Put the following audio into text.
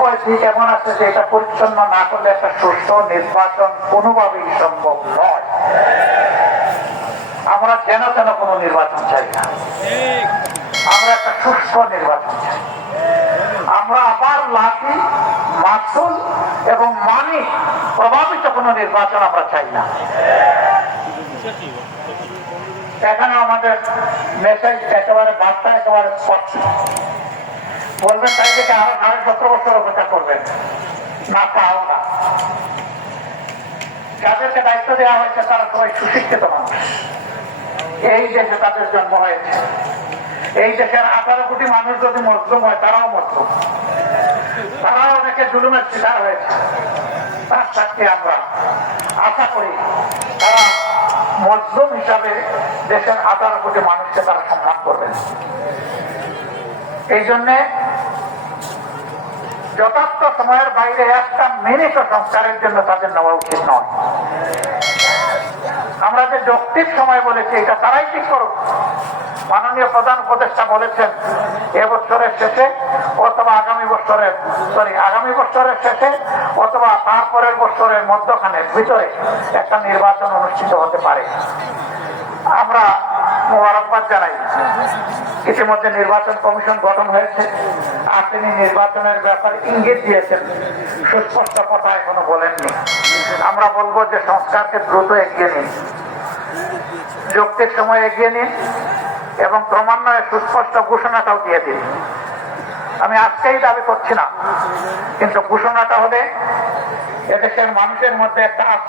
পরিস্থিতি আছে যে এটা পরিচ্ছন্ন না করলে একটা সুস্থ নির্বাচন কোনোভাবেই সম্ভব নয়। আমরা যেন তেন কোনো নির্বাচন চাই না? আমরা একটা সুস্থ নির্বাচন চাই। আমরা আবার লাঠি, মাসুল এবং মানি প্রভাবিত কোনো নির্বাচন আমরা চাই না। এখানে আমাদের মেসেজ একেবারে বার্তা, একেবারে স্পষ্ট। বলবেন তাই থেকে আরও সাড়ে সতেরো বছর অপেক্ষা করবেন? না তাও না। যাদেরকে দায়িত্ব দেওয়া হয়েছে, তারা সবাই সুশিক্ষিত মানুষ। এই দেশে তাদের জন্ম হয়েছে। এই দেশের আঠারো কোটি মানুষ যদি মজলুম হয়, তারাও মজলুম। তারাও অনেকে জুলুমের শিকার হয়েছে। তার সাক্ষী আমরা। আশা করি তারা মজলুম হিসাবে দেশের আঠারো কোটি মানুষকে তারা সম্মান করবেন। এই জন্যে যথার্থ সময়ের বাইরে একটা মিনিট সংস্কারের জন্য তাদের নেওয়া উচিত নয়। আমরা যে যৌক্তিক সময় বলেছি, এটা তারাই ঠিক করুক। মাননীয় প্রধান উপদেষ্টা বলেছেন, এবছরের শেষে অথবা আগামী বছরের সরি আগামী বছরের শেষে অথবা তারপরের বছরের মধ্যখানের ভিতরে একটা নির্বাচন অনুষ্ঠিত হতে পারে। আমরা মোবারকবাদ জানাই। ইতিমধ্যে নির্বাচন কমিশন গঠন হয়েছে। আর তিনি নির্বাচনের ব্যাপারে ইঙ্গিত দিয়েছেন। সুস্পষ্ট কথা এখনও বলেননি। আমরা বলব যে সংস্কারকে দ্রুত এগিয়ে নিন। যুক্তির সময় এগিয়ে নিন এবং ক্রমান্বয়ে সুস্পষ্ট ঘোষণাটাও দিয়ে দিন। আমি আজকেই দাবি করছি না, কিন্তু ঘোষণাটা হলে এদেশের মানুষের মধ্যে একটা